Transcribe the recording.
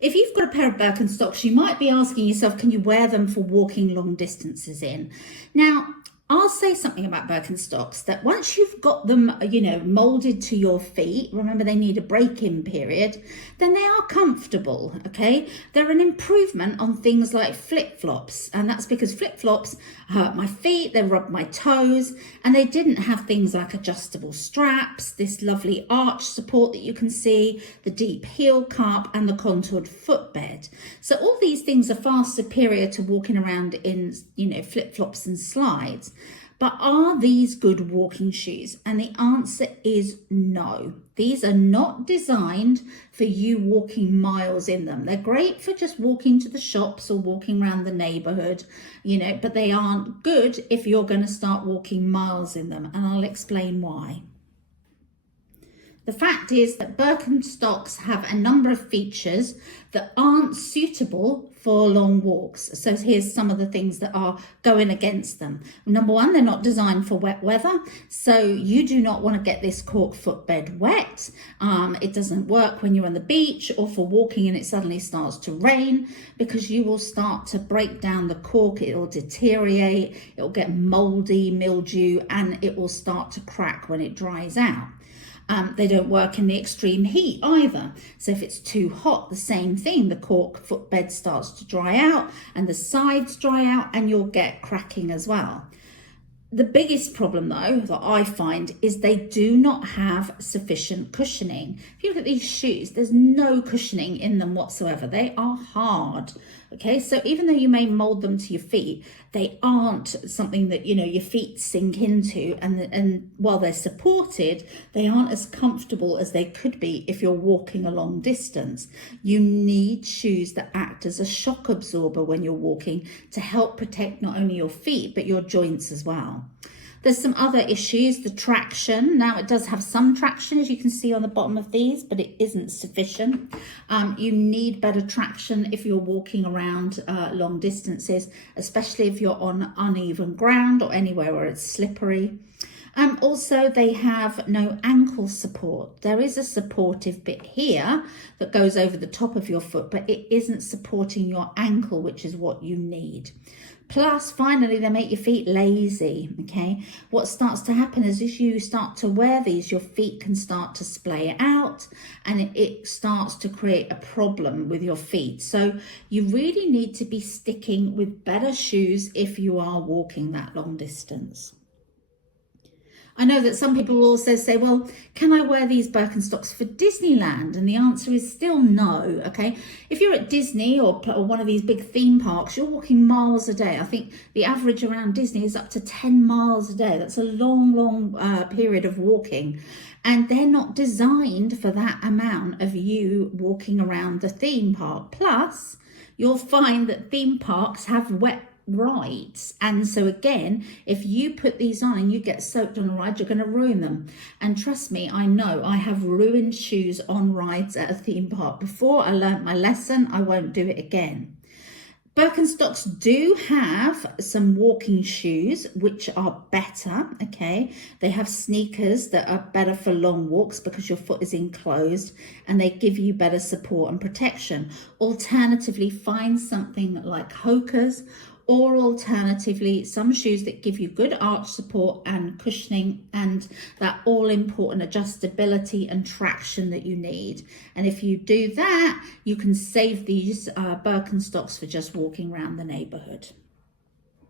If you've got a pair of Birkenstocks, you might be asking yourself, can you wear them for walking long distances in? Now, I'll say something about Birkenstocks, that once you've got them, molded to your feet, remember they need a break-in period, then they are comfortable, okay? They're an improvement on things like flip-flops, and that's because flip-flops hurt my feet, they rub my toes, and they didn't have things like adjustable straps, this lovely arch support that you can see, the deep heel cup, and the contoured footbed. So all these things are far superior to walking around in, flip-flops and slides. But are these good walking shoes? And the answer is no. These are not designed for you walking miles in them. They're great for just walking to the shops or walking around the neighborhood, but they aren't good if you're going to start walking miles in them. And I'll explain why. The fact is that Birkenstocks have a number of features that aren't suitable for long walks. So here's some of the things that are going against them. Number one, they're not designed for wet weather. So you do not want to get this cork footbed wet. It doesn't work when you're on the beach or for walking and it suddenly starts to rain, because you will start to break down the cork. It will deteriorate, it will get moldy, mildew, and it will start to crack when it dries out. They don't work in the extreme heat either. So if it's too hot, the same thing, the cork footbed starts to dry out and the sides dry out and you'll get cracking as well. The biggest problem though that I find is they do not have sufficient cushioning. If you look at these shoes, there's no cushioning in them whatsoever. They are hard. Okay, so even though you may mold them to your feet, they aren't something that, your feet sink into, and while they're supported, they aren't as comfortable as they could be if you're walking a long distance. You need shoes that act as a shock absorber when you're walking to help protect not only your feet, but your joints as well. There's some other issues, the traction. Now it does have some traction, as you can see on the bottom of these, but it isn't sufficient. You need better traction if you're walking around long distances, especially if you're on uneven ground or anywhere where it's slippery. Also, they have no ankle support. There is a supportive bit here that goes over the top of your foot, but it isn't supporting your ankle, which is what you need. Plus, finally, they make your feet lazy, okay? What starts to happen is as you start to wear these, your feet can start to splay out and it starts to create a problem with your feet. So you really need to be sticking with better shoes if you are walking that long distance. I know that some people will also say, well, can I wear these Birkenstocks for Disneyland? And the answer is still no, okay? If you're at Disney or one of these big theme parks, you're walking miles a day. I think the average around Disney is up to 10 miles a day. That's a long period of walking. And they're not designed for that amount of you walking around the theme park. Plus, you'll find that theme parks have wet rides, and so again, if you put these on and you get soaked on a ride, you're going to ruin them. And trust me, I know I have ruined shoes on rides at a theme park before. I learned my lesson. I won't do it again. Birkenstocks do have some walking shoes which are better, okay? They have sneakers that are better for long walks because your foot is enclosed and they give you better support and protection. Alternatively, find something like Hoka's, or alternatively, some shoes that give you good arch support and cushioning and that all-important adjustability and traction that you need. And if you do that, you can save these Birkenstocks for just walking around the neighborhood.